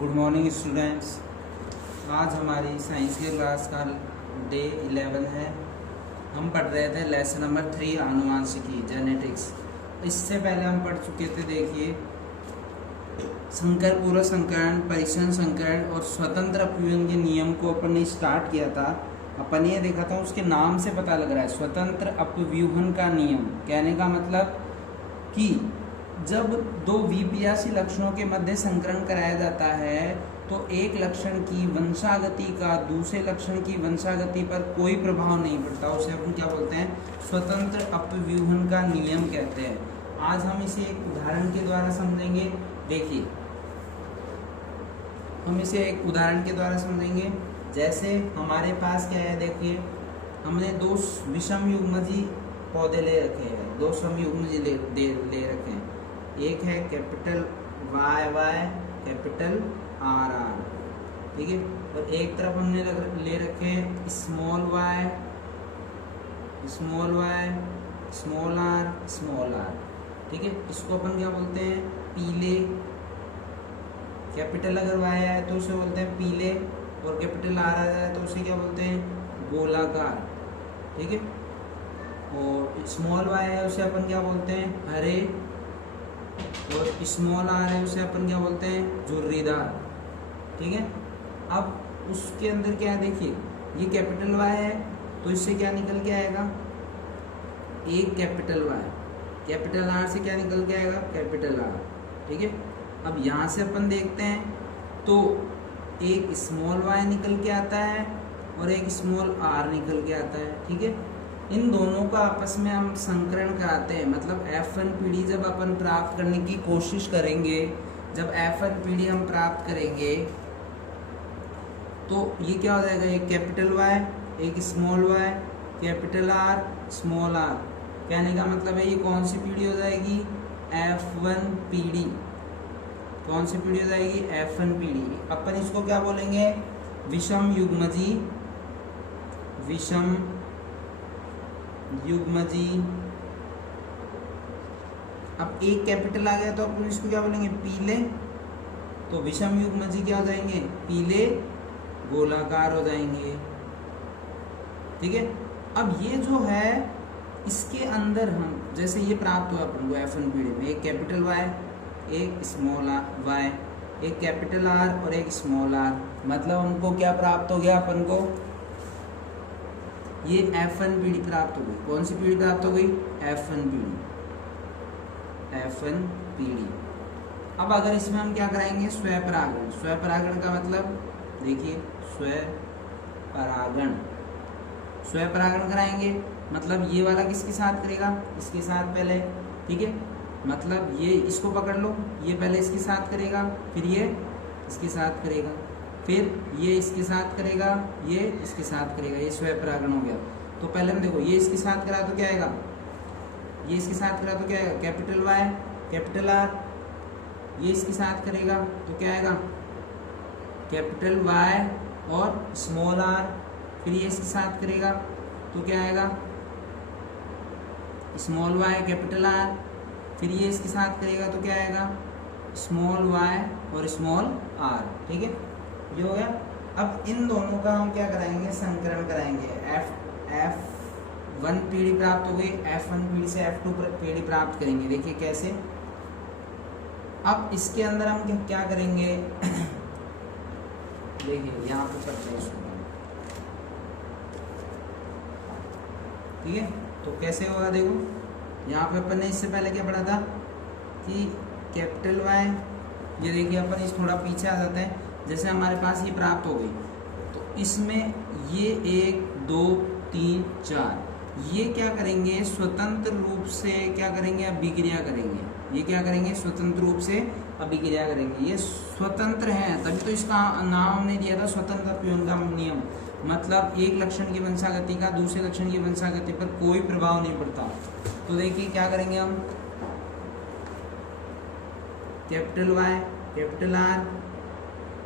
Good morning students. आज हमारी science की क्लास का डे 11 है। हम पढ़ रहे थे लेसन नंबर 3 आनुवांशिकी जेनेटिक्स। इससे पहले हम पढ़ चुके थे, देखिए, संकर पूर्व संकरण, परीक्षण संकरण और स्वतंत्र अपव्यूहन के नियम को अपन ने स्टार्ट किया था। अपन ये देखा था, उसके नाम से पता लग रहा है स्वतंत्र अपव्यूहन का नियम। कहने का मतलब कि जब दो विपरीत लक्षणों के मध्य संकरण कराया जाता है तो एक लक्षण की वंशागति का दूसरे लक्षण की वंशागति पर कोई प्रभाव नहीं पड़ता। उसे अपन क्या बोलते हैं? स्वतंत्र अपव्यूहन का नियम कहते हैं। आज हम इसे एक उदाहरण के द्वारा समझेंगे। देखिए, हम इसे एक उदाहरण के द्वारा समझेंगे। जैसे हमारे पास क्या है, देखिए, हमने दो विषम युग्मजी पौधे ले रखे हैं, दो समयुग्मजी ले रखे हैं। एक है capital Y Y, capital R R, ठीक है। और एक तरफ हमने ले रखे small Y, small Y, small R, small R, ठीक है। इसको अपन क्या बोलते हैं? पीले। कैपिटल अगर वाई आए तो उसे बोलते हैं पीले, और कैपिटल आर आ जाए तो उसे क्या बोलते हैं? गोलाकार, ठीक है। और स्मॉल वाई है उसे अपन क्या बोलते हैं? हरे, और स्मॉल आर है उसे अपन क्या बोलते हैं? झुर्रीदार, ठीक है। अब उसके अंदर क्या है, देखिए, ये कैपिटल वाई है तो इससे क्या निकल के आएगा? एक कैपिटल वाई। कैपिटल आर से क्या निकल के आएगा? कैपिटल आर, ठीक है। अब यहाँ से अपन देखते हैं तो एक स्मॉल वाई निकल के आता है और एक स्मॉल आर निकल के आता है, ठीक है। इन दोनों का आपस में हम संकरण कराते हैं, मतलब F1 पीढ़ी जब अपन प्राप्त करने की कोशिश करेंगे, जब F1 पीढ़ी हम प्राप्त करेंगे तो ये क्या हो जाएगा? एक कैपिटल वाई, एक small Y, capital R, small R. कहने का मतलब है ये कौन सी पीढ़ी हो जाएगी? F1 पीढ़ी। कौन सी पीढ़ी हो जाएगी? F1 पीढ़ी। अपन इसको क्या बोलेंगे? विषम युग्मजी, विषम युग्मजी। अब एक कैपिटल आ गया तो अपन इसको क्या बोलेंगे? पीले। तो विषम युग्मजी क्या हो जाएंगे? पीले गोलाकार हो जाएंगे, ठीक है। अब ये जो है, इसके अंदर हम जैसे ये प्राप्त हुआ अपन को F1 पीढ़ी में, एक कैपिटल वाई, एक स्मॉल वाई, एक कैपिटल आर और एक स्मॉल आर, मतलब उनको क्या प्राप्त हो गया अपन को? ये F1 पीढ़ी प्राप्त हो गई। कौन सी पीढ़ी प्राप्त हो गई? F1 पीढ़ी, F1 पीढ़ी। अब अगर इसमें हम क्या कराएंगे? स्वपरागण। स्वपरागण का मतलब देखिए, स्वपरागण, स्वपरागण कराएंगे, मतलब ये वाला किसके साथ करेगा? इसके साथ पहले, ठीक है। मतलब ये इसको पकड़ लो, ये पहले इसके साथ करेगा, फिर ये इसके साथ करेगा, फिर ये इसके साथ करेगा, ये इसके साथ करेगा। ये स्वपरागण हो गया। तो पहले हम देखो, ये इसके साथ करा तो क्या आएगा? ये इसके साथ करा तो क्या आएगा? Capital Y, capital R. ये इसके साथ करेगा तो क्या आएगा? कैपिटल वाई और स्मॉल आर। फिर ये इसके साथ करेगा तो क्या आएगा? Small Y, capital R. फिर ये इसके साथ करेगा तो क्या आएगा? स्मॉल वाई और स्मॉल आर, ठीक है। ये हो गया। अब इन दोनों का हम क्या कराएंगे? संकरण कराएंगे। F1 पीढ़ी प्राप्त हो गई, F1 पीढ़ी से F2 पीढ़ी प्राप्त करेंगे। देखिए कैसे। अब इसके अंदर हम क्या करेंगे? देखिए यहाँ पे करते हैं इसको, ठीक है। तो कैसे होगा? देखो, यहाँ पे अपन ने इससे पहले क्या पढ़ा था कि कैपिटल वाई, ये देखिए अपन इस थोड़ा पीछे आ जाते हैं। जैसे हमारे पास ये प्राप्त हो गई तो इसमें ये 1 2 3 4, ये क्या करेंगे? स्वतंत्र रूप से क्या करेंगे? अभिक्रिया करेंगे। ये क्या करेंगे? स्वतंत्र रूप से अभिक्रिया करेंगे। ये स्वतंत्र है, तभी तो इसका नाम हमने दिया था स्वतंत्र अपव्यूहन का नियम। मतलब एक लक्षण की वंशागति का दूसरे लक्षण की वंशागति पर कोई प्रभाव नहीं पड़ता। तो देखिए क्या करेंगे हम? कैपिटल वाई, कैपिटल आर,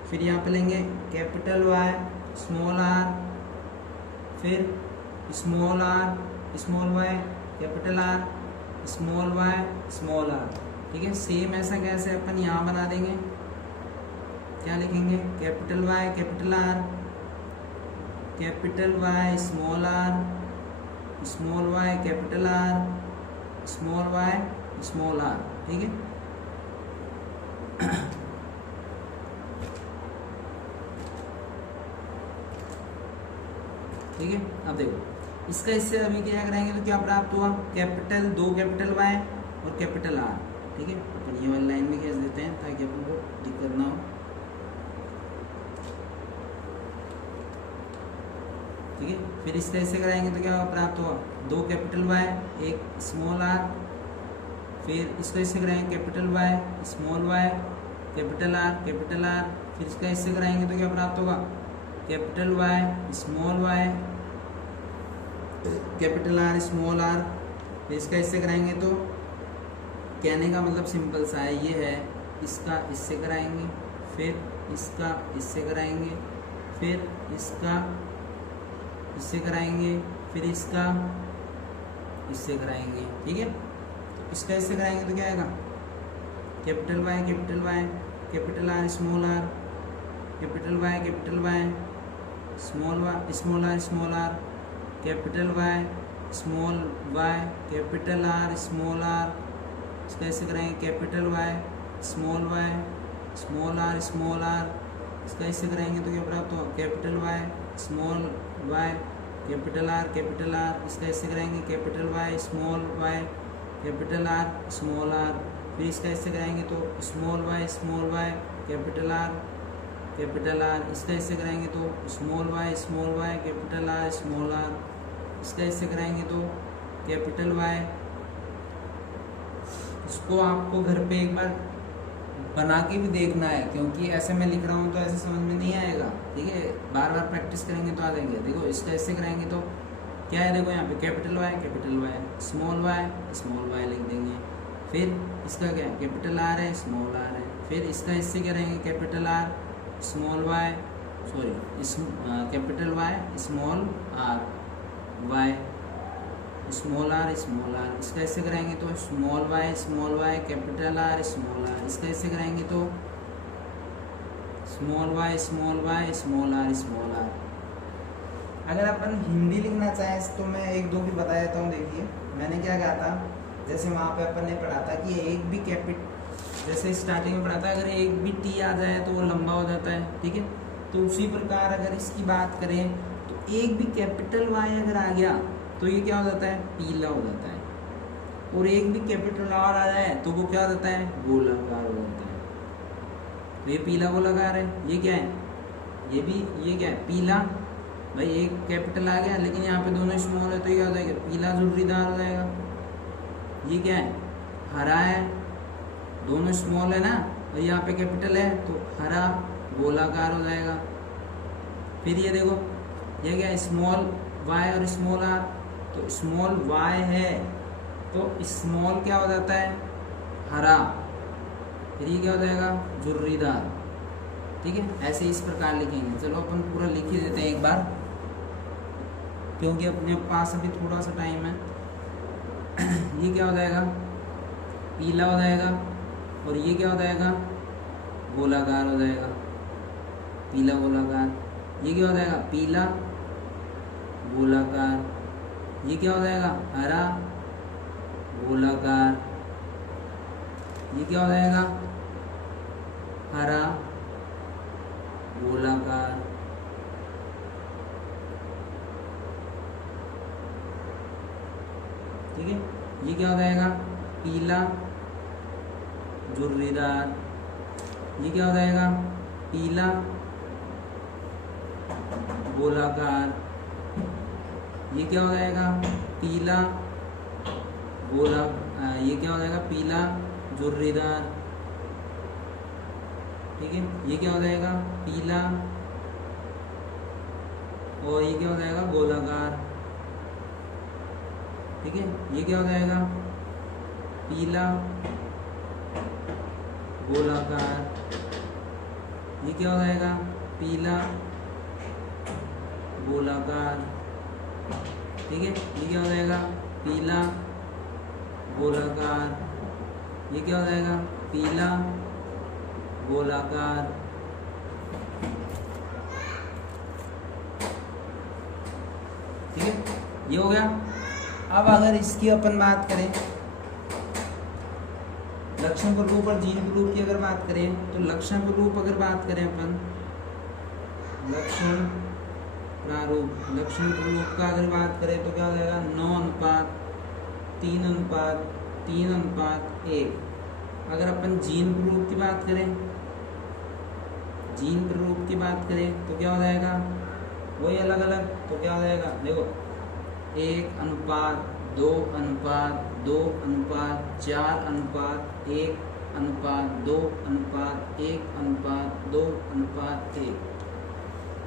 फिर यहाँ पे लेंगे कैपिटल वाई, स्मॉल आर, फिर small R, small Y, capital R, small Y, small R, ठीक है। सेम ऐसा कैसे अपन यहाँ बना देंगे, क्या लिखेंगे, capital Y capital R, capital Y small R, small Y capital R, small Y small R. ठीक है, ठीक है। अब देखो इसका इससे अभी क्या कराएंगे तो क्या प्राप्त हुआ, कैपिटल 2 कैपिटल वाई और कैपिटल आर। ठीक है, अपन ये वाली लाइन में खींच देते हैं ताकि अपन को दिक्कत ना हो। ठीक है, फिर इसका इससे कराएंगे तो क्या प्राप्त हुआ, 2 कैपिटल वाई 1 स्मॉल आर। फिर इसका इससे कराएंगे capital Y small Y capital R capital R. फिर इसका इससे कराएंगे तो क्या प्राप्त होगा, capital Y small Y capital R small R. फिर इसका इससे कराएंगे तो कहने का मतलब सिंपल सा है, ये है इसका इससे कराएंगे, फिर इसका इससे कराएंगे, फिर इसका इससे कराएंगे, फिर इसका इससे कराएंगे। ठीक है, तो इसका इससे कराएंगे तो क्या आएगा, capital Y capital R small R capital Y small R capital Y capital R small R. इसका ऐसे कराएंगे कैपिटल वाई स्मॉल आर। इसका ऐसे कराएंगे तो क्या प्राप्त होगा, capital Y small Y capital R. इसका ऐसे कराएंगे capital Y capital R small R. फिर इसका ऐसे कराएंगे तो स्मॉल वाई कैपिटल आर। इसका ऐसे कराएंगे तो small Y capital R small R. इसका ऐसे कराएंगे तो कैपिटल वाई। इसको आपको घर पे एक बार बना के भी देखना है, क्योंकि ऐसे मैं लिख रहा हूँ तो ऐसे समझ में नहीं आएगा। ठीक है, बार बार प्रैक्टिस करेंगे तो आ जाएंगे। देखो इसका ऐसे कराएंगे तो क्या है, देखो यहाँ पे कैपिटल वाई स्मॉल वाई लिख देंगे। फिर इसका क्या है, कैपिटल आर है स्मॉल आर है। फिर इसका इससे क्या रहेंगे, capital R small Y capital Y small R Y small R. इसका ऐसे कराएंगे तो small Y capital R small R. इसका ऐसे कराएंगे तो स्मॉल वाई स्मॉल आर। अगर अपन हिंदी लिखना चाहें तो मैं 1-2 भी बता देता हूँ। देखिए मैंने क्या कहा था, जैसे वहाँ पे अपन ने पढ़ा था कि एक भी जैसे स्टार्टिंग में पढ़ा था, अगर एक भी टी आ जाए तो वो लंबा हो जाता है। ठीक है, तो उसी प्रकार अगर इसकी बात करें तो एक भी कैपिटल वाई अगर आ गया तो ये क्या हो जाता है, पीला हो जाता है। और एक भी कैपिटल आर आ जाए तो वो क्या हो जाता है, गोलाकार हो जाता है। तो ये पीला गोलाकार है। ये क्या है, ये क्या है, पीला। भाई एक कैपिटल आ गया लेकिन यहाँ पे दोनों स्मॉल है तो ये क्या हो जाएगा, पीला झुर्रीदार हो जाएगा। ये क्या है, हरा है, दोनों स्मॉल है ना, और यहाँ पे कैपिटल है तो हरा गोलाकार हो जाएगा। फिर ये देखो ये क्या है, स्मॉल वाई और स्मॉल आर। तो स्मॉल वाई है तो स्मॉल क्या हो जाता है, हरा। फिर ये क्या हो जाएगा, झुर्रीदार। ठीक है, ऐसे इस प्रकार लिखेंगे। चलो अपन पूरा लिख ही देते हैं एक बार, क्योंकि अपने पास अभी थोड़ा सा टाइम है। ये क्या हो जाएगा, पीला हो जाएगा। और ये क्या हो जाएगा, गोलाकार हो जाएगा, पीला गोलाकार। ये क्या हो जाएगा, पीला गोलाकार। ये क्या हो जाएगा, हरा गोलाकार। ये क्या हो जाएगा, हरा गोलाकार। ठीक है, ये क्या हो जाएगा, पीला झुर्रीदार। ये क्या हो जाएगा, पीला गोलाकार। ये क्या हो जाएगा, पीला ये क्या हो जाएगा, पीला झुर्रीदार। ठीक है, ये क्या हो जाएगा, पीला, और ये क्या हो जाएगा, गोलाकार। ठीक है, ये क्या हो जाएगा, पीला गोलाकार। ये क्या हो जाएगा, पीला गोलाकार। ठीक है, ये क्या हो जाएगा, पीला गोलाकार। ये क्या हो जाएगा, पीला गोलाकार। ठीक है, ये हो गया। अब अगर इसकी अपन बात करें लक्षण प्ररूप और जीन प्ररूप की अगर बात करें, तो लक्षण प्ररूप अगर बात करें अपन लक्षण प्ररूप का अगर बात करें तो क्या हो जाएगा 9:3:3:1। अगर अपन जीन प्ररूप की बात करें तो क्या हो जाएगा वही अलग अलग, तो क्या हो जाएगा देखो 1:2:4:1:1:2:1:1।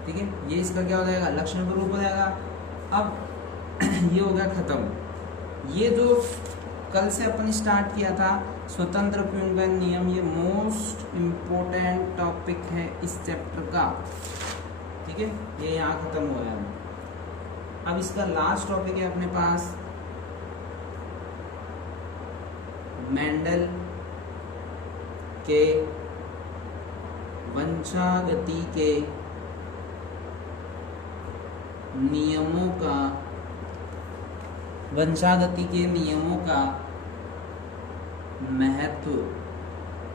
ठीक है, ये इसका क्या हो जाएगा लक्षण प्ररूप हो जाएगा। अब ये हो गया खत्म। ये जो कल से अपन स्टार्ट किया था स्वतंत्र पूर्णबंध नियम, ये मोस्ट इम्पोर्टेंट टॉपिक है इस चैप्टर का। ठीक है, ये यहाँ खत्म हो गया। अब इसका लास्ट टॉपिक है अपने पास मेंडल के वंशागति के नियमों का महत्व।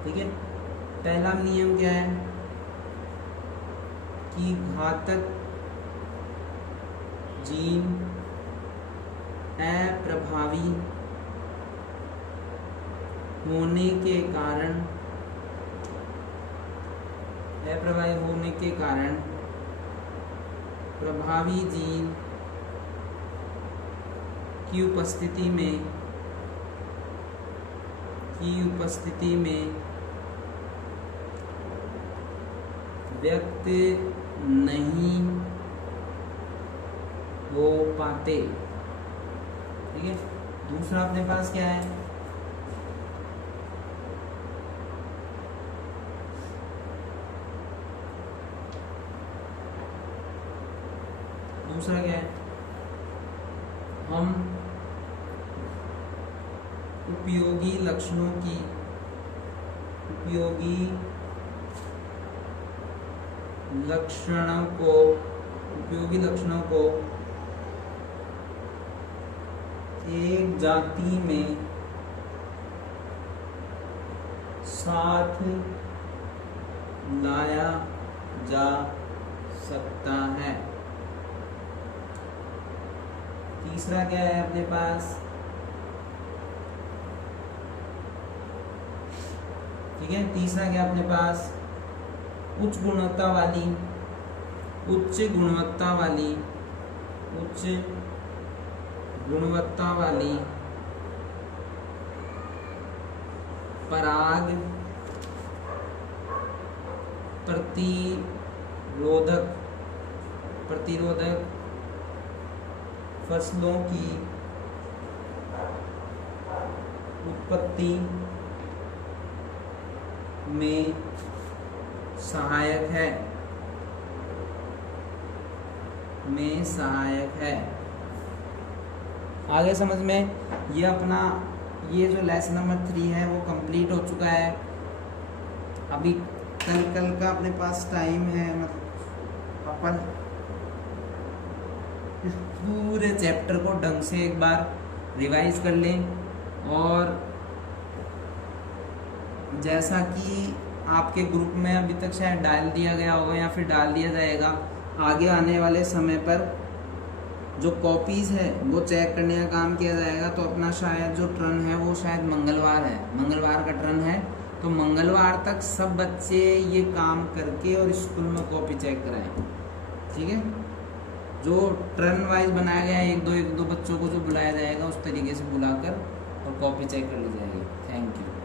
ठीक है, पहला नियम क्या है कि घातक जीन अप्रभावी होने के कारण प्रभावी जीन की उपस्थिति में व्यक्त नहीं हो पाते। ठीक है, दूसरा अपने पास क्या है हम उपयोगी लक्षणों को एक जाति में साथ लाया जा सकता है। तीसरा क्या है अपने पास, ठीक है, तीसरा क्या अपने पास उच्च गुणवत्ता वाली पराग प्रतिरोधक फसलों की उत्पत्ति में सहायक है। आगे समझ में ये अपना ये जो लेसन नंबर 3 है वो कंप्लीट हो चुका है। अभी कल का अपने पास टाइम है, मतलब अपन इस पूरे चैप्टर को ढंग से एक बार रिवाइज कर लें, और जैसा कि आपके ग्रुप में अभी तक शायद डाल दिया गया होगा या फिर डाल दिया जाएगा, आगे आने वाले समय पर जो कॉपीज़ है वो चेक करने का काम किया जाएगा। तो अपना शायद जो टर्न है वो शायद मंगलवार का टर्न है, तो मंगलवार तक सब बच्चे ये काम करके और स्कूल में कॉपी चेक कराएं। ठीक है, जो टर्न वाइज बनाया गया है, एक दो बच्चों को जो बुलाया जाएगा उस तरीके से बुलाकर और कॉपी चेक कर ली जाएगी। Thank you.